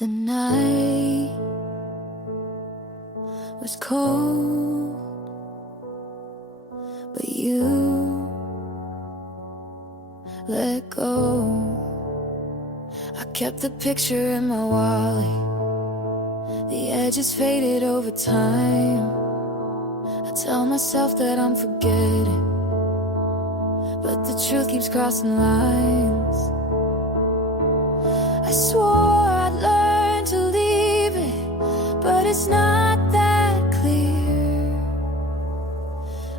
The night was cold, but you let go. I kept the picture in my wallet. The edges faded over time. I tell myself that I'm forgetting, but the truth keeps crossing lines. I swore I'd learn to leave it, but it's not that clear.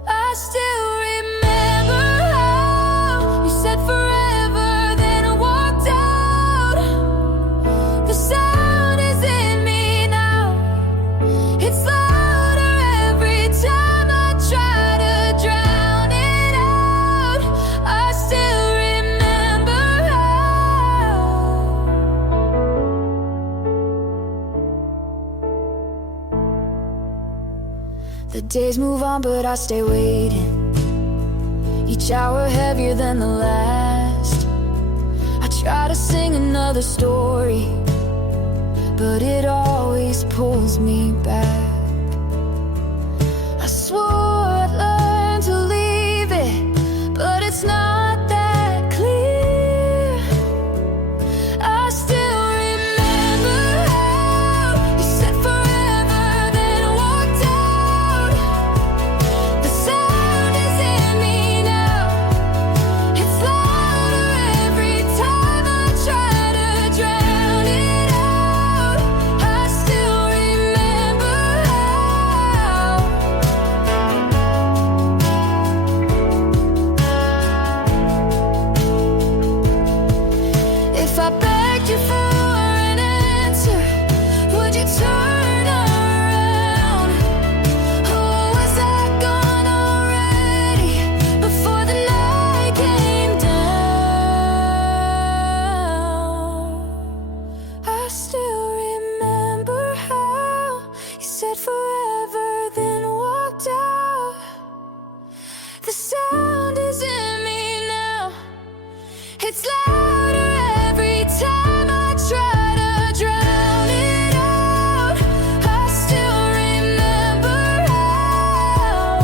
I still remember how you said forever, then I walked out. The sound is in me now. It's louder every time I try to drown it out. I still remember how. The days move on, but I stay waiting, each hour heavier than the last. I try to sing another story, but it always pulls me back. I swore I'd learn to leave it, but it's not that clear. I still remember how you said forever, then I walked out. The sound is in me now. It's louder every time I try to drown it out. I still remember how. If I begged you for an answer, would you turn around? Or was I gone already before the night came down? I still remember how you said forever, then walked out. The sound is in me now. It's louder every time I try to drown it out. I still remember how.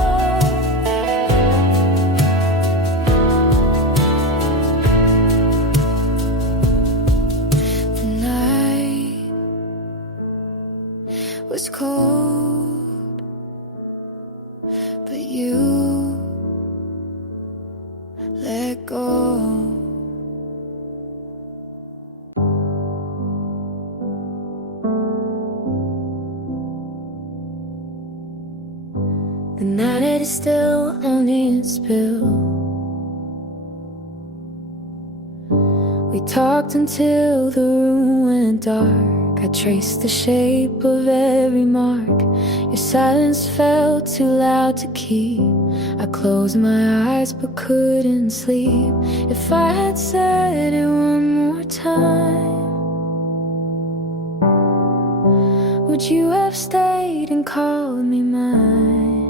The night was cold, but you let go. The night is still only a spill. We talked until the room went dark. I traced the shape of every mark. Your silence felt too loud to keep. I closed my eyes but couldn't sleep. If I had said it one more time, would you have stayed and called me mine?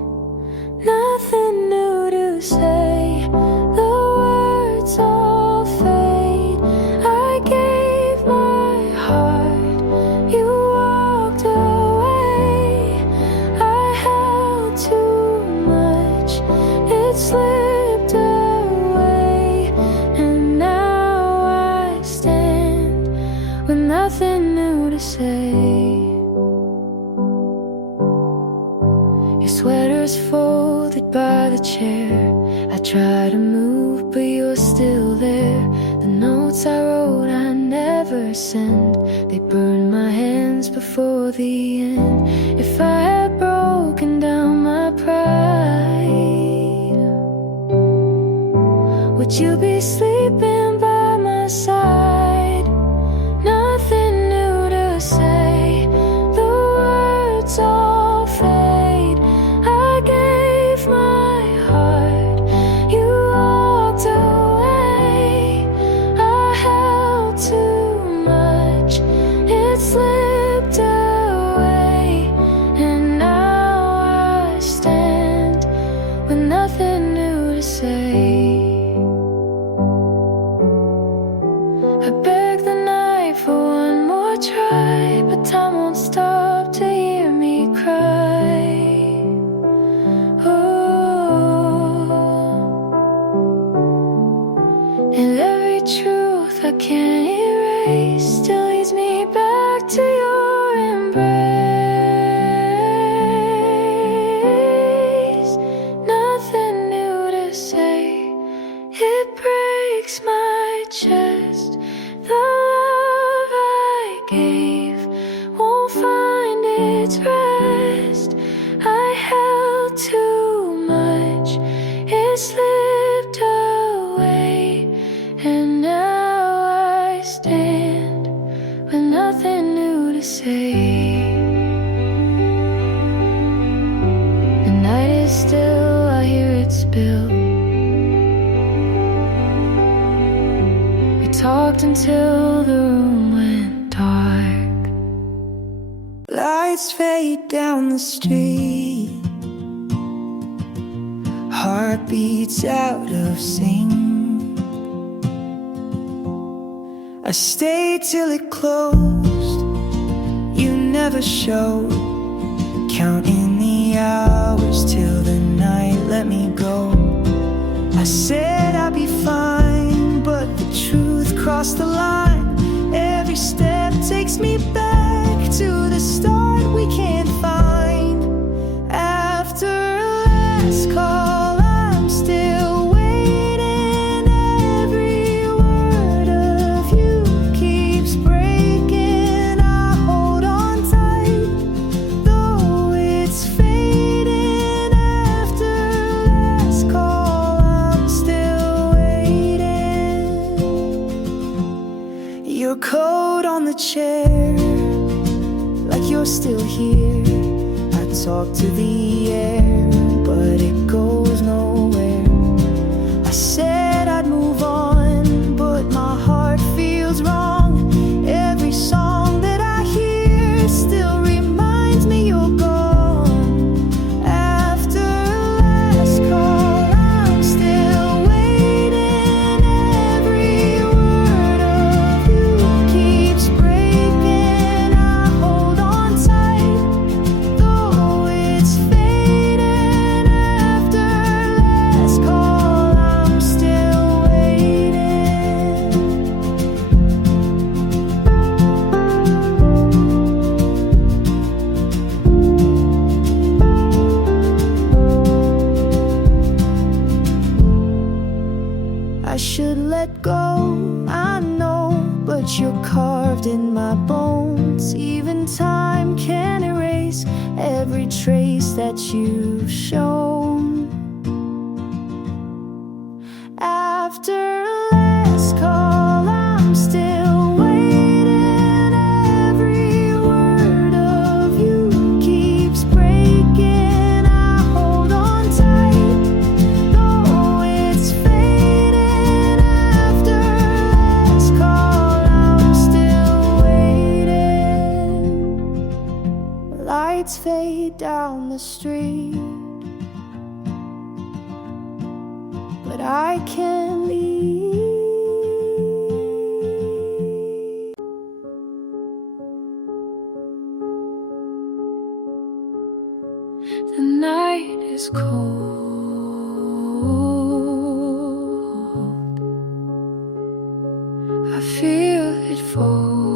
Nothing new to say, the words all fade. I gave my heart, you walked away. I held too much, it slipped away. And now I stand with nothing new to say. Your sweater's folded by the chair. I try to move, but you're still there. The notes I wrote I never sent, they burned my hands before the end. If I had broken down my pride, would you be sleeping by my side? Nothing new to say, the words all fade. I gave my heart, you walked away. I held too much, it slipped away. And now I stand with nothing new to say. I beg the night for one more try. gave won't find its rest. I held too much, it slipped away, and now I stand with nothing new to say. The night is still, I hear it spill. We talked until the room went dark. Lights fade down the street, heartbeats out of sync. I stayed till it closed, you never showed, counting the hours till the night let me go. I said I'd be fine, but the truth crossed the line. Every step takes me back to the start we can't find. After last call, I'm still waiting. Every word of you keeps breaking. I hold on tight, though it's fading. After last call, I'm still waiting. Your coat on the chair, like you're still here. I talk to the air, but it goes nowhere. I said I'd move on, but my heart feels wrong. Every song that I hear still reminds me you're gone. After last call, I'm still waiting. Every word of you keeps breaking. I hold on tight, though it's fading. After last call, I'm still waiting. I should let go, I know, but you're carved in my bones. Even time can erase every trace that you've shown. After last call, I'm still waiting. Every word of you keeps breaking. I hold on tight, though it's fading. After last call, I'm still waiting. Lights fade down the street, but I can't leave. The night is cold, I feel it fold.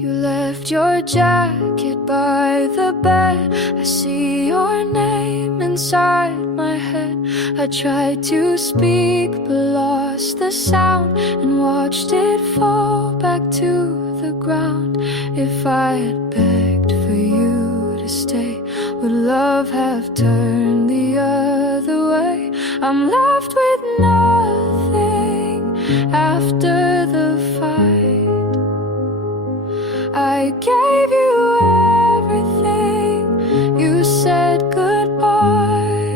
You left your jacket by the bed. I see your name inside my head. I tried to speak but lost the sound and watched it fall back to the ground. If I had begged for you to stay, would love have turned the other way? I'm left with nothing after the fight. I gave you everything, you said goodbye.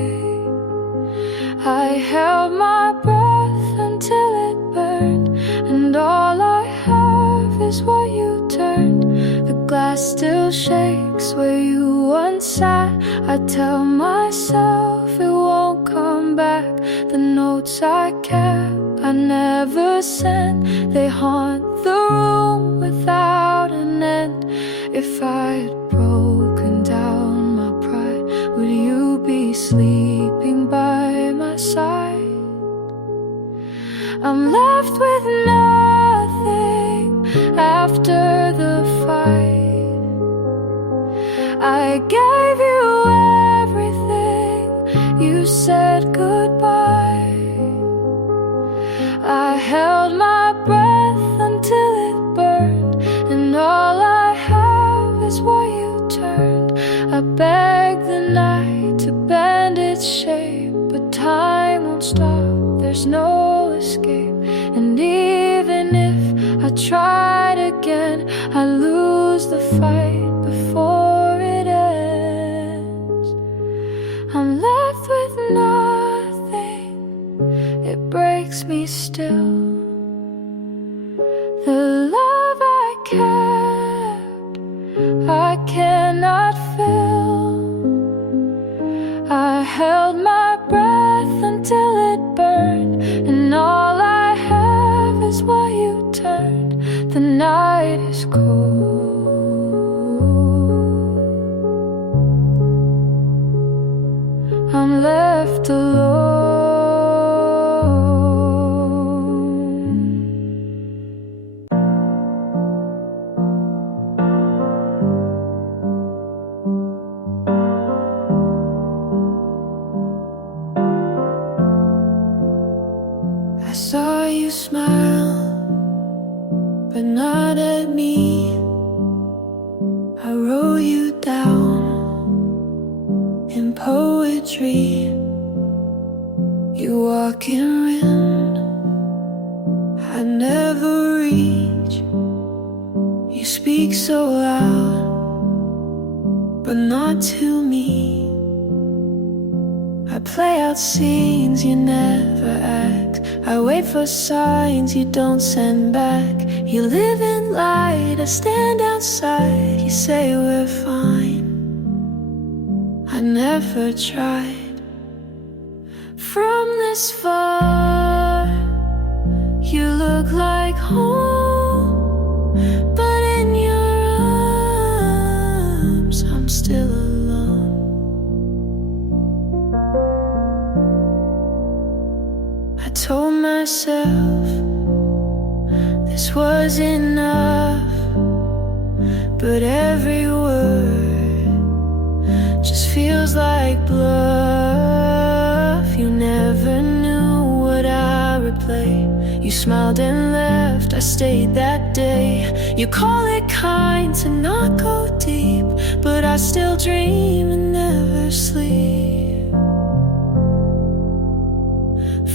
I held my breath until it burned, and all I have is what you turned. The glass still shakes where you once sat. I tell myself it won't come back. The notes I kept, I never sent. They haunt the room without an end. If I had broken down my pride, would you be sleeping by my side? I'm left with nothing after the fight. I gave you everything, you said goodbye. I held my breath until it burned, and all I have is what you turned. I begged the night to bend its shape, but time won't stop, there's no escape. And even if I tried again, I lose the fight before it ends. I'm left with nothing, it breaks me still. The love I kept, I cannot fill. I held my breath until it burned, and all I have is what you turned. The night is cold, I'm left alone. I saw you smile, but not at me. I wrote you down in poetry. You walk in wind I never reach. You speak so loud, but not to me. I play out scenes you never act. I wait for signs you don't send back. You live in light, I stand outside. You say we're fine, I never tried. From this far, you look like home, but in your arms, I'm still alone. I told myself this was enough, but every word just feels like bluff. You never knew what I would play. You smiled and left, I stayed that day. You call it kind to not go deep, but I still dream and never sleep.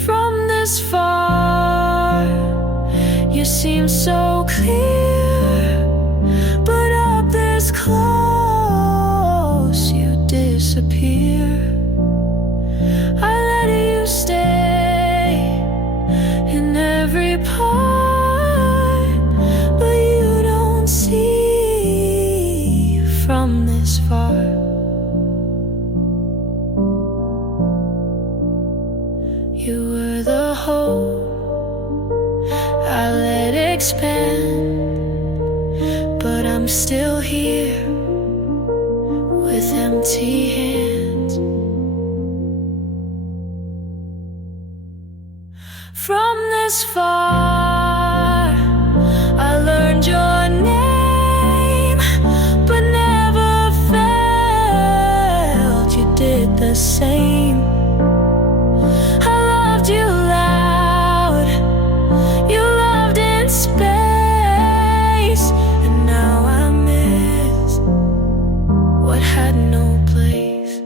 From this far, you seem so clear, but up this close, you disappear. I let you stay in every part, but you don't see from this far. You were the hope I let expand, but I'm still here with empty hands. From this far, I learned your name, but never felt you did the same. I loved you loud, you loved in space, and now I miss what had no place.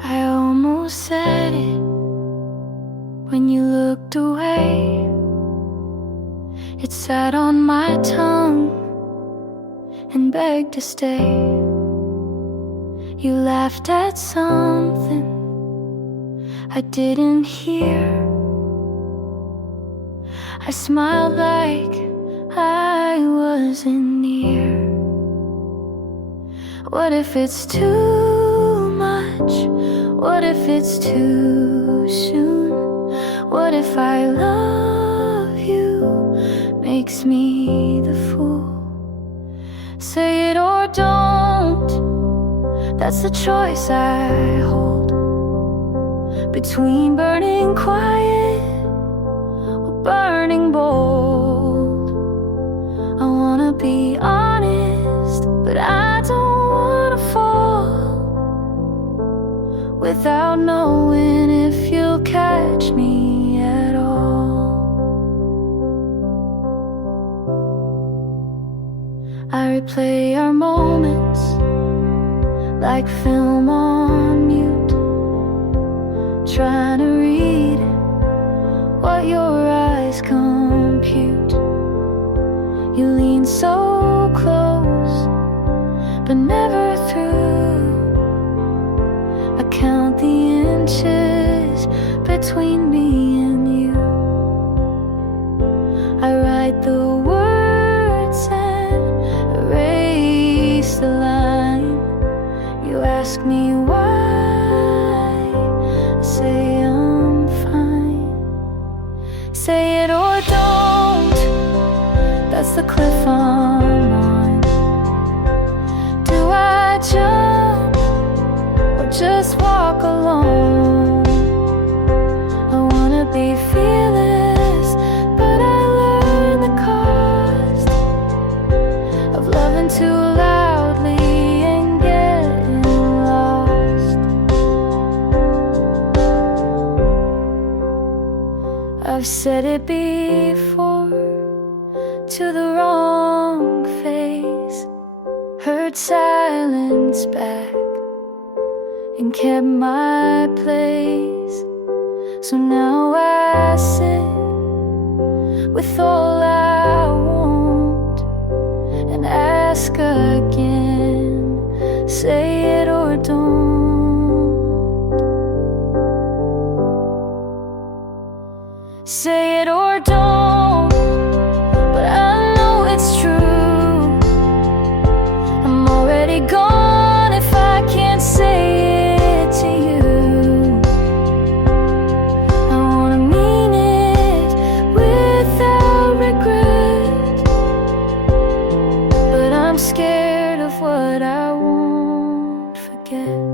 I almost said it when you looked away. It sat on my tongue and begged to stay. You laughed at something I didn't hear. I smiled like I wasn't near. What if it's too much? What if it's too soon? What if I love you makes me the fool? Say it or don't, that's the choice I hold. Between burning quiet or burning bold. I wanna be honest, but I don't wanna fall without knowing if you'll catch me at all. I replay our moments like film on mute, trying to read what your eyes compute. You lean so close, but never through. I count the inches between me and you. I write the words and erase the line. You ask me why, I say I'm fine. Say it or don't, that's the cliff I'm on. Do I jump or just walk alone? I wanna be fearless, but I learned the cost of loving too loudly and getting lost. I've said it before to the wrong face, heard silence back and kept my place. So now I sit with all I want and ask again, say it or don't. Say it or don't, but I know it's true. I'm already gone if I can't say it to you. I wanna mean it without regret, but I'm scared of what I won't forget.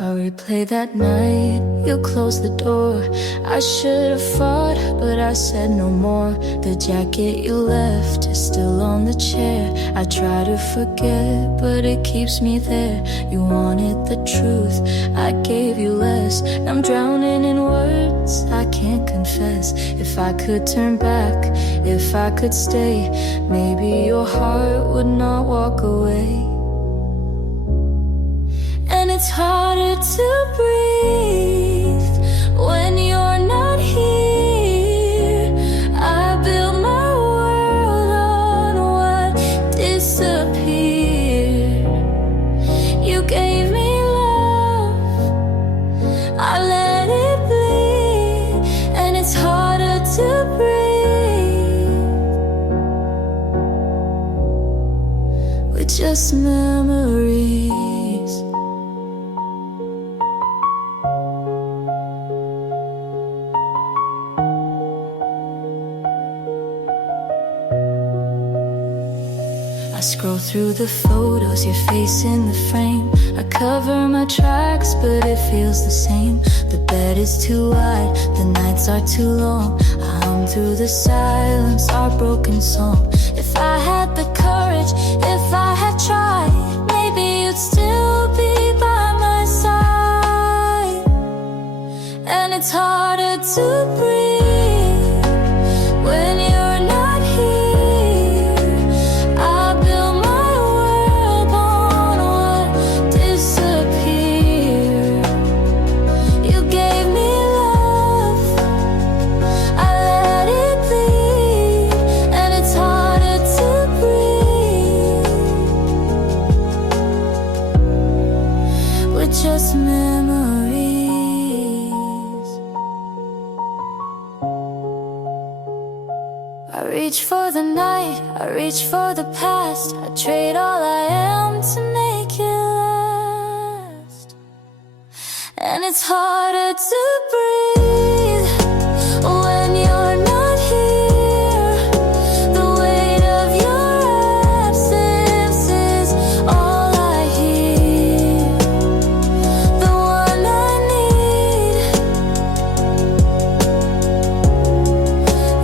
I replay that night, you closed the door. I should have fought, but I said no more. The jacket you left is still on the chair. I try to forget, but it keeps me there. You wanted the truth, I gave you less. I'm drowning in words I can't confess. If I could turn back, if I could stay, maybe your heart would not walk away. And it's harder to breathe when you're not here. I built my world on what disappeared. You gave me love, I let it bleed. And it's harder to breathe with just memories. I scroll through the photos, your face in the frame. I cover my tracks, but it feels the same. The bed is too wide, the nights are too long. I hum through the silence, our broken song. If I had the courage, if I had tried, maybe you'd still be by my side. And it's harder to breathe when you're not here. Just memories. reach for the night, I reach for the past. I trade all I am to make it last. And it's harder to breathe when you're not here. The weight of your absence is all I hear. The one I need.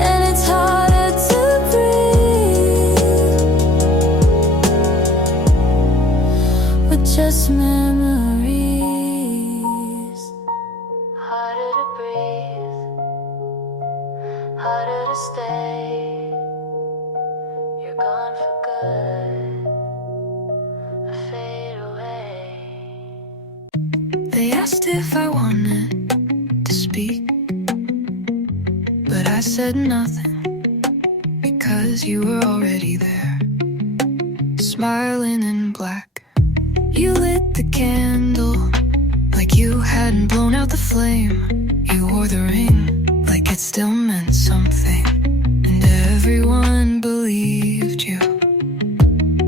And it's harder to breathe with just memories. Harder to breathe, harder to stay. You're gone for good, I fade away. They asked if I wanted to speak, but I said nothing, because you were already there, smiling in black. You lit the candle like you hadn't blown out the flame. You wore the ring like it still meant something, and everyone believed you.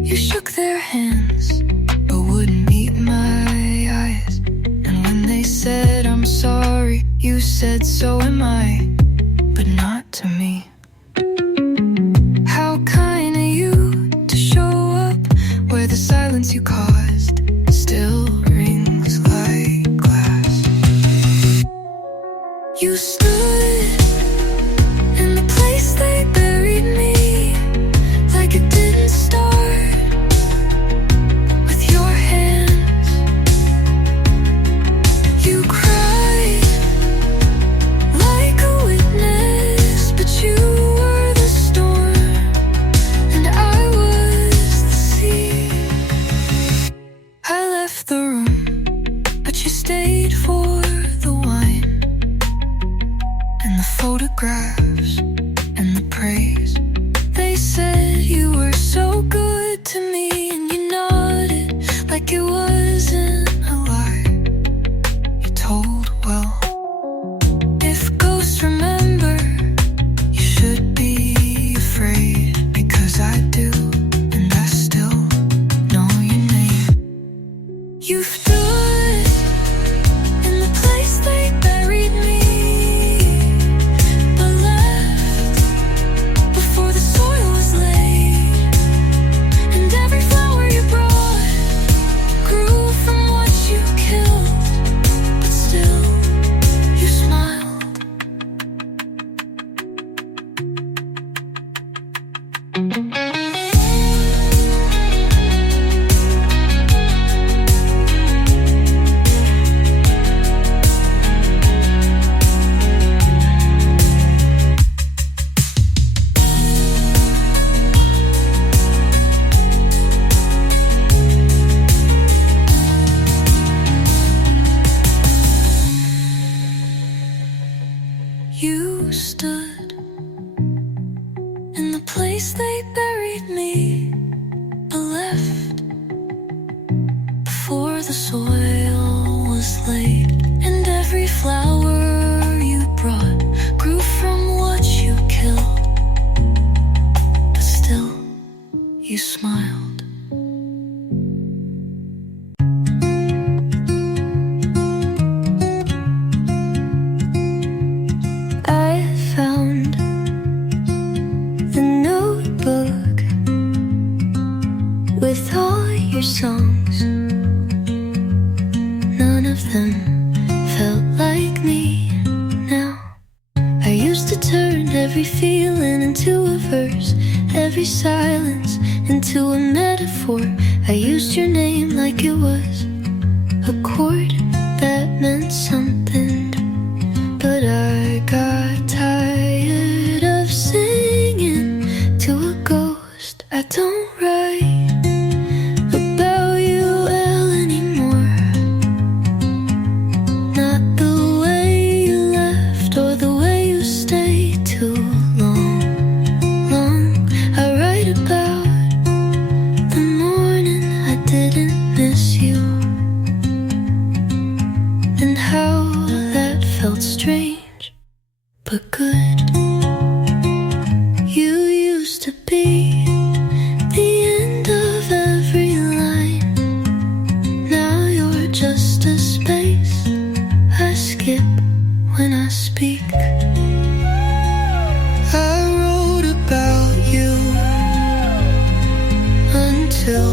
You shook their hands but wouldn't meet my eyes. And when they said I'm sorry, you said so am I, but not to me. How kind of you to show up where the silence you caused still rings like glass. You stood in the place they buried me, like it didn't start with your hands. You cried like a witness, but you were the storm and I was the sea. I left the room, but you stayed for the wine and the photographs and the praise. They said you were so good to me, and you nodded like it wasn't a lie. You told, well, if ghosts remember, you should be afraid, because I do, and I still know your name. You stood in the place they buried me, but left before the soil was laid. And every flower you brought grew from what you killed, but still you smiled. You stood in the place they buried me, but left before the soil was laid. And every flower you brought grew from what you killed, but still you smiled. I found the notebook with all your songs. None of them felt like me now. I used to turn every feeling into a verse, every silence into a metaphor. I used your name like it was a chord that meant something, but I got tired of singing to a ghost. I don't write about you well anymore. Not the way you left or the way you stayed too long. I write about the morning I didn't miss you. skip when I speak. I wrote about you until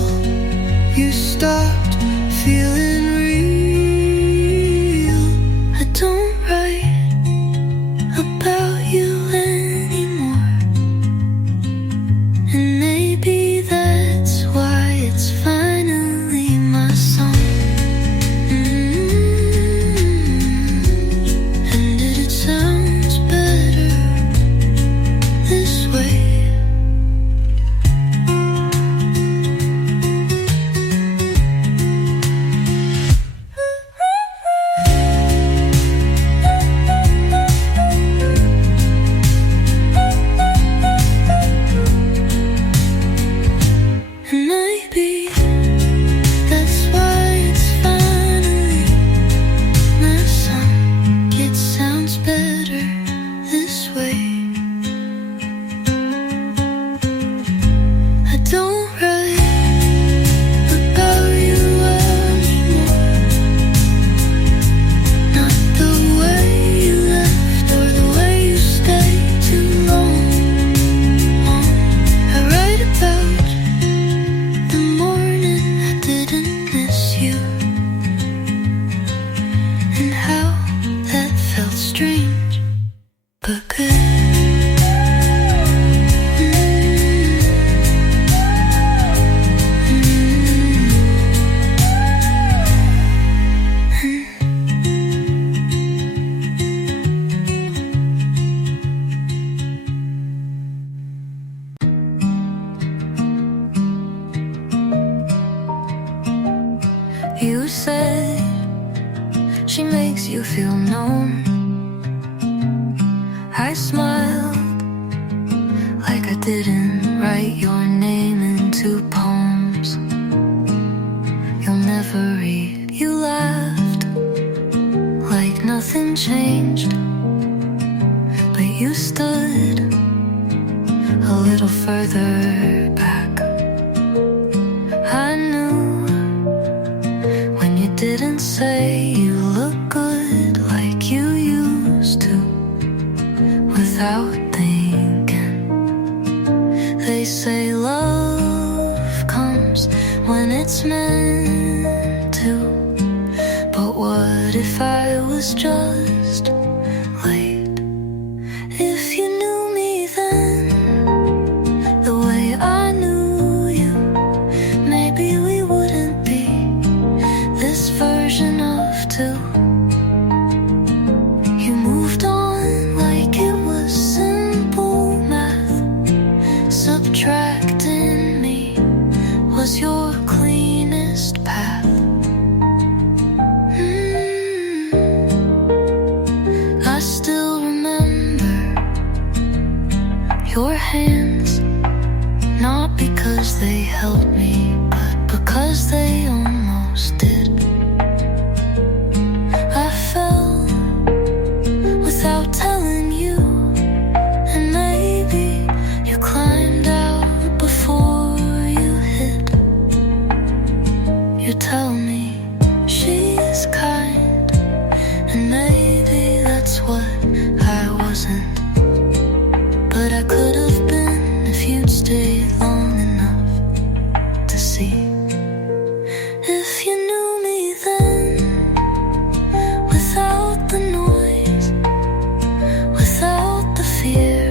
you stopped feeling real. I don't write about you anymore, and maybe that's why it's finally my song. And it sounds better this way. And maybe that's why it's finally my song. It sounds better this way. I don't write about you anymore, not the way you left or the way you stayed too long. I write about the morning I didn't miss you, and how that felt strange but good. You said she makes you feel known. I smiled like I didn't write your name into poems you'll never read. You laughed like nothing changed, but you stood a little further back. I knew when you didn't say you look good like you used to, without thinking. They say love comes when it's meant to, but what if I was just late? If you knew me then, the way I knew you, maybe we wouldn't be this version of two. You moved on like it was simple math. Subtracting me was your cleanest path. I still remember your hands, not because they helped me, but because they almost did. I fell without telling you, and maybe you climbed out before you hid. You tell me she's kind, and maybe that's what I wasn't, but I could have been if you'd stayed long enough to see. If you knew me then, without the noise, without the fear,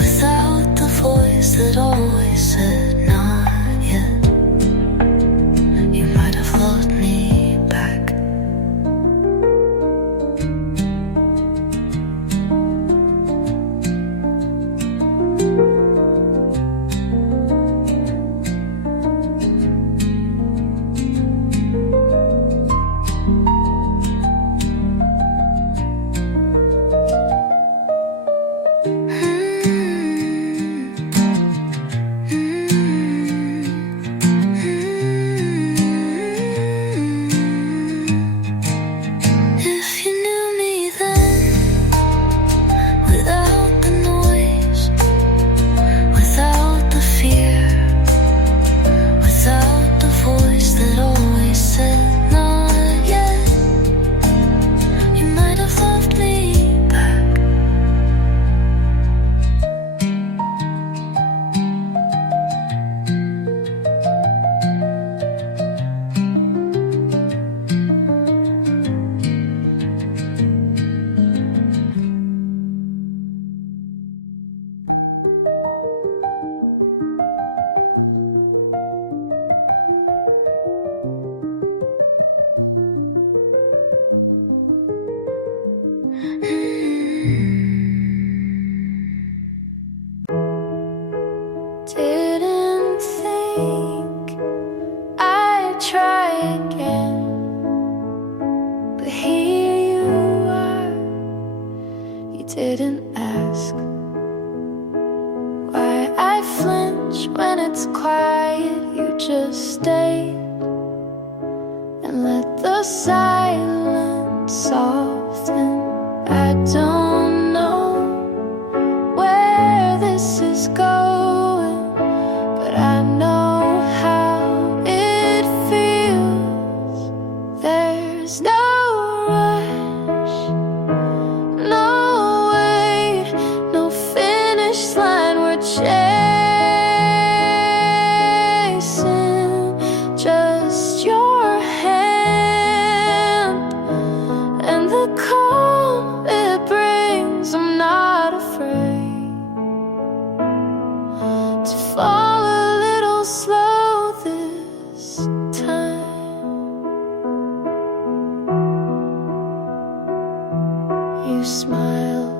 without the voice that always said not yet, you might have loved me back. might have loved me back. Didn't think I'd try again, but here you are. You didn't ask why I flinch when it's quiet. You just stayed and let the silence soften. I don't know where this is going, but I know how it feels. There's no rush, no wait, no finish line we're chasing. Just your hand and the calm it brings. I'm not afraid to fall a little slow this time. You smile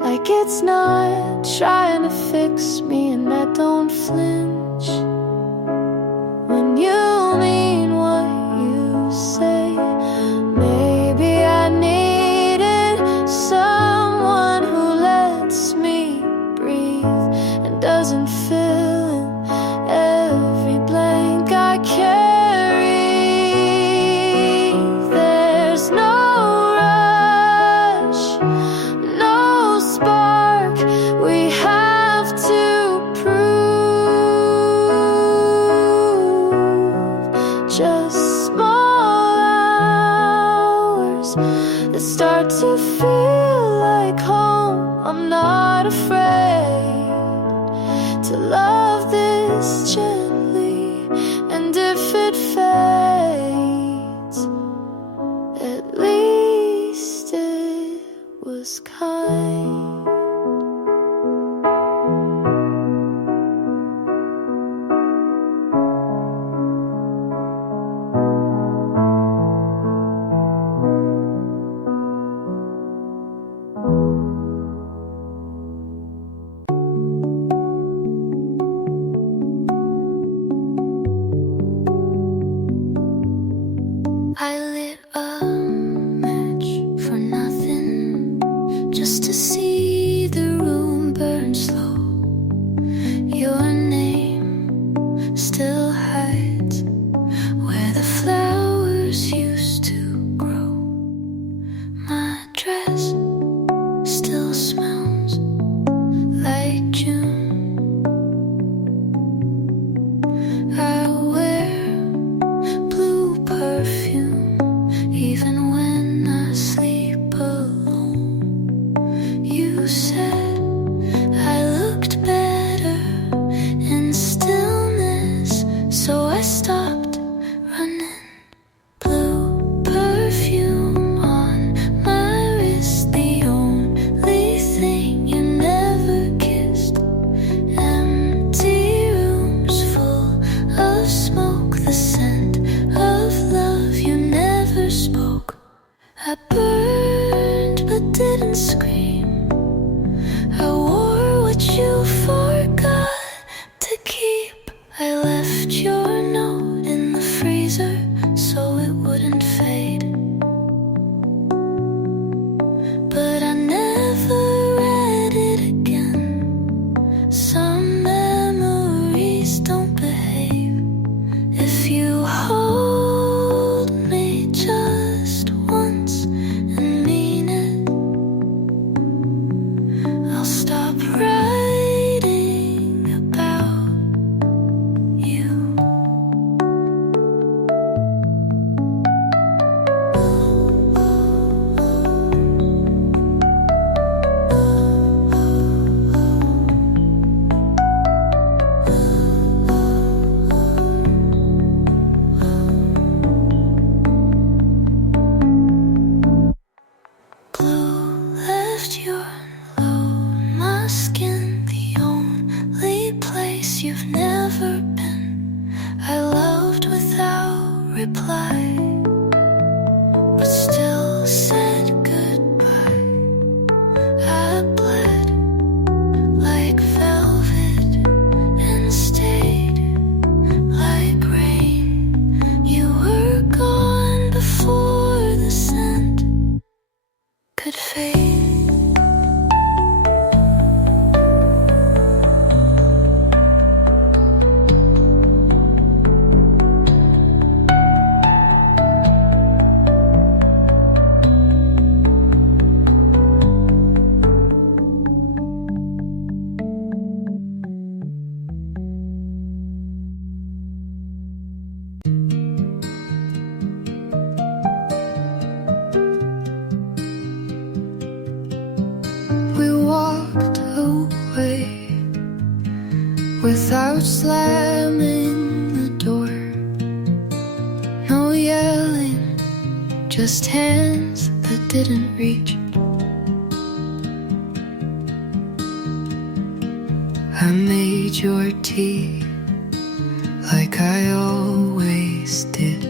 like it's not trying to fix me, and I don't flinch when you mean what you say. Maybe I needed someone who lets me breathe and doesn't fill in every blank I carry. There's no rush, no spark we have to prove. Just small hours that start to feel like home. I'm not afraid to love this gently, and if it fades, at least it was kind. I lit a match for nothing, just to see the room burn slow. Your name still hides where the flowers used to grow. My dress still smells like June. I wear blue perfume even when I sleep alone. You said I looked better in stillness, so I stopped running. Blue perfume on my wrist, the only thing you never kissed. Empty rooms full of smoke, the scent of love you never spoke. I burned but didn't scream. I wore what you forgot to keep. I left your note in the freezer so it wouldn't fade, but I never read it again. Some memories don't behave. If you hold me just once just hands that didn't reach. I made your tea like I always did,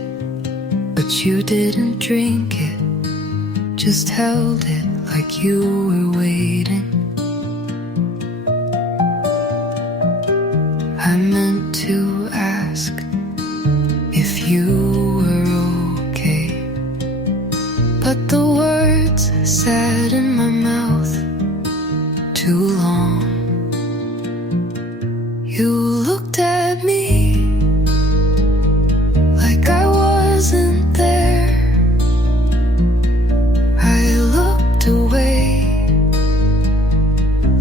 but you didn't drink it, just held it like you were waiting. I meant to ask if you were okay, but the words sat in my mouth too long. You looked at me like I wasn't there. I looked away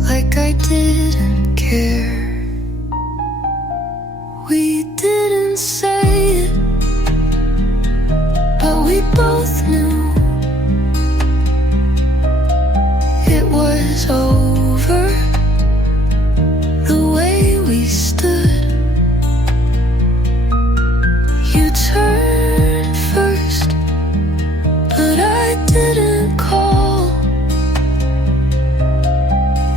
like I didn't care. We didn't say it, but we both knew it was over. The way we stood, you turned first, but I didn't call.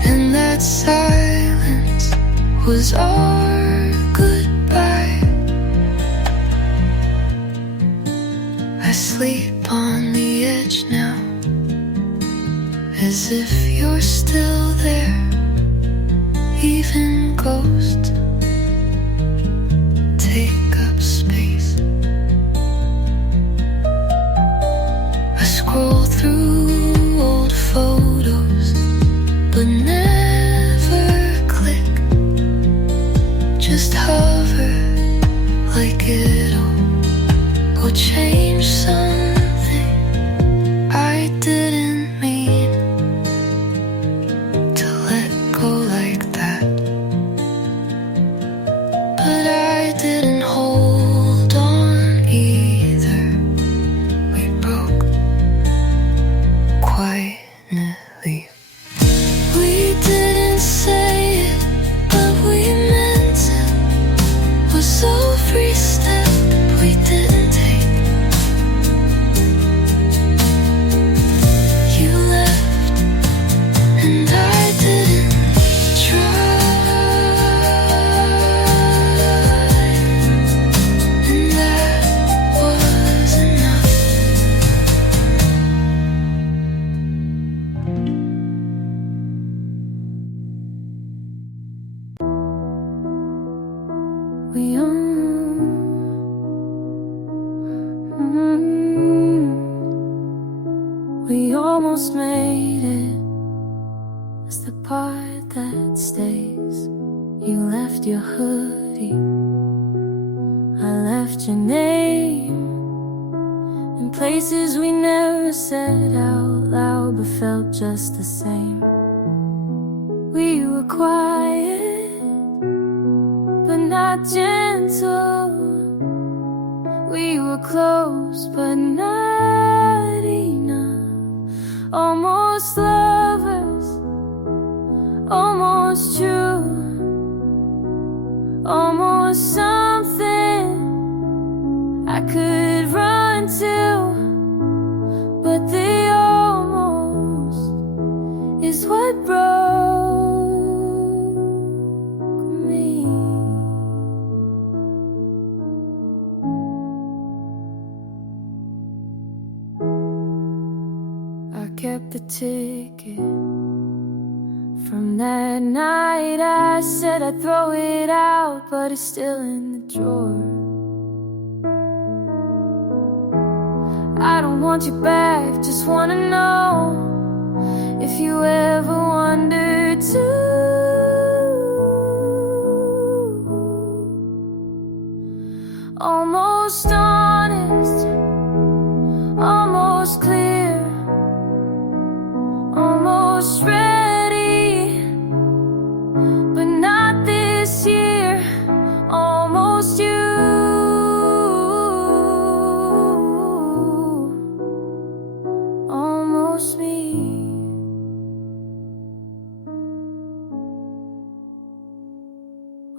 And that silence was our goodbye. I sleep on the edge now, as if you're still there. Even ghosts take up space. I scroll through old photos, but never click. Just hover like it'll change something I didn't mean to let go like that. But I didn't hold on either. We broke quietly. We didn't say it, but we meant it. Was so free step we didn't take. You left and I didn't try. And that was enough. We almost made it. That's the part that stays. You left your hoodie, I left your name, in places we never said out loud, but felt just the same. We were quiet, but not gentle. We were close, but not enough. Almost lovers, almost true, almost something I could run to, but the almost is what broke me. I kept the ticket from that night. I said I'd throw it out, but it's still in the drawer. I don't want you back, just wanna know if you ever wondered too. Almost honest, almost clear, almost ready, but not this year. Almost you, almost me.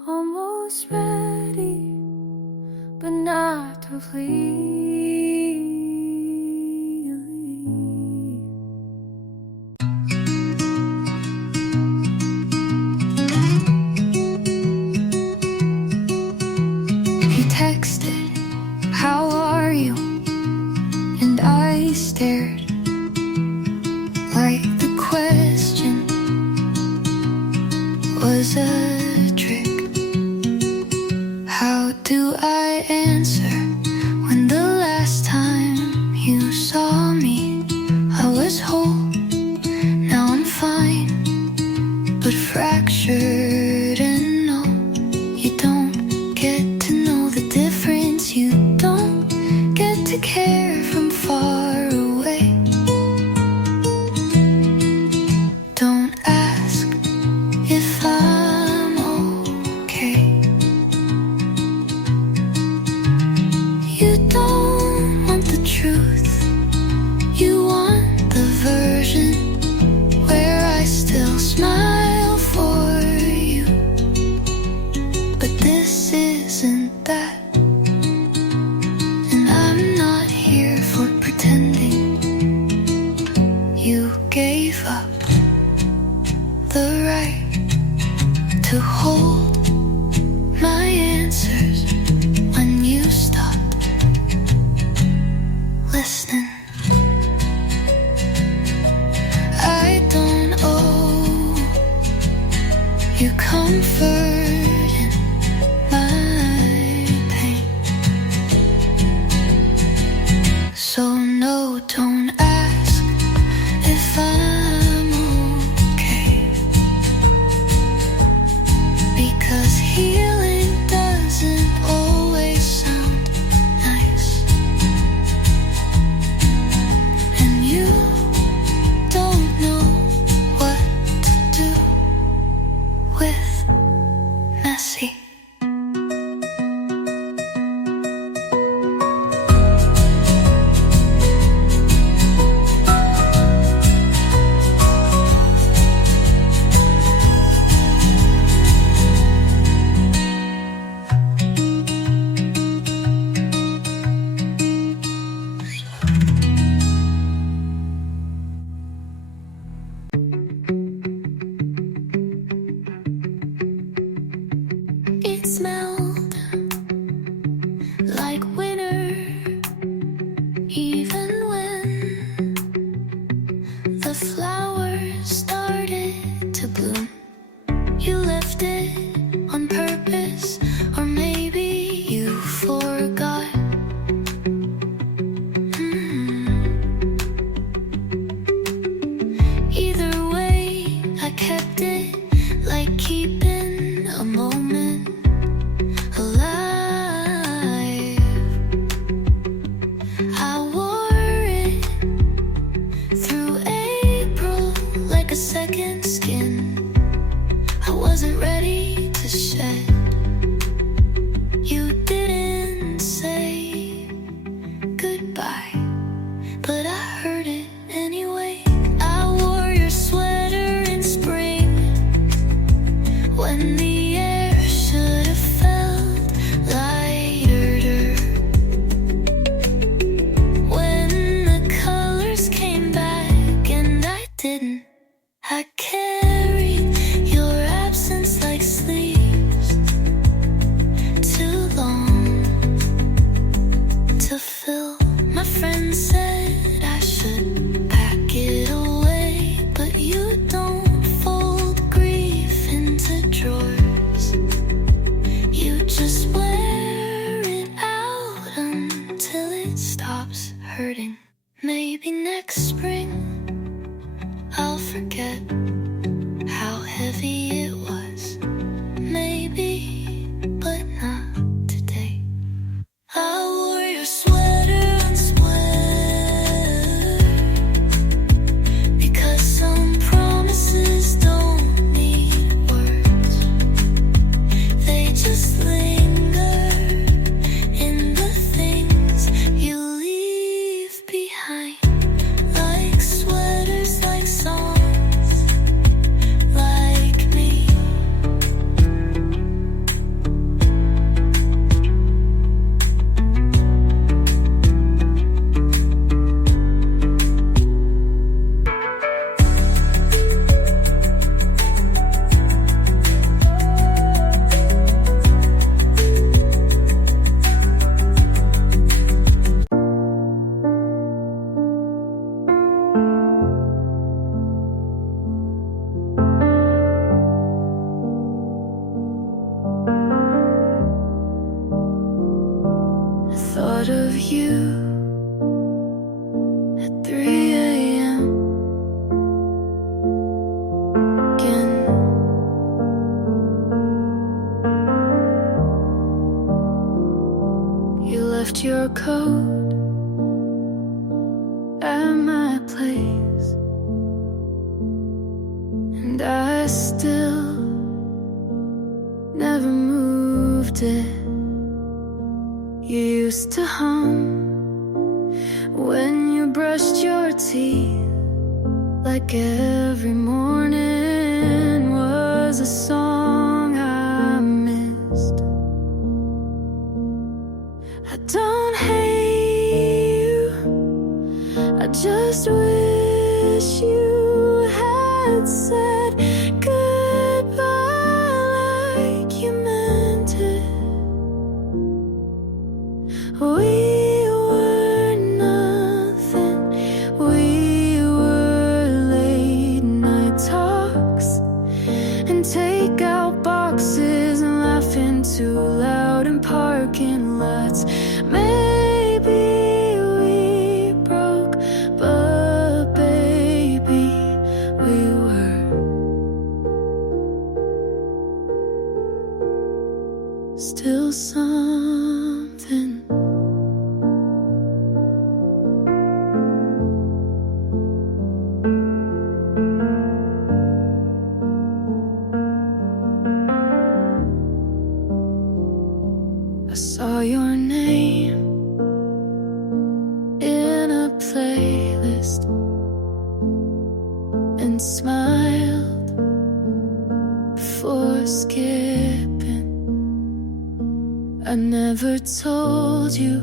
Almost ready, but not to please. I stared like the question was a trick. How do I answer when the last time you saw me I was whole? Now I'm fine, but fractured, and no, you don't get to know the difference. You don't get to care from far away. Don't ask if I'm okay. You don't want the truth, you want the version where I still smile for you. But this isn't that, and I'm not here for pretending. You gave up the right to hold my answers when you stopped listening. I don't owe you comfort in my pain, so no, don't ask if I'm okay, because healing doesn't always sound nice, and you don't know what to do with messy. It smelled like winter, even when the flowers started to bloom. You left it on purpose, or maybe you forgot. Either way, I kept it, like keeping a moment alive. I wore it through April like a second skin. I wasn't ready to shed. You didn't say goodbye, but I heard it anyway. I wore your sweater in spring when the air should have felt lighter. When the colors came back and I didn't, I carried your absence like sleeves, too long to fill. My friend said I should pack it away, but you don't fold grief into drawers. You just wear it out until it stops hurting. Maybe next spring I'll forget how heavy it was. Maybe, but not today. I wore your sweater unsweater because some promises don't need words. They just linger in the things you leave behind, like sweaters, like songs, like me. 3 a.m. again. You left your coat at my place, and I still never moved it. You used to hum when you brushed your teeth, like every morning was a song I missed. I don't hate you, I just wish you had said goodbye like you meant it. We were nothing, we were late night talks and takeout boxes and laughing too loud in parking lots. Maybe we broke, but baby, we were still something. I saw your name in a playlist and smiled before skipping. I never told you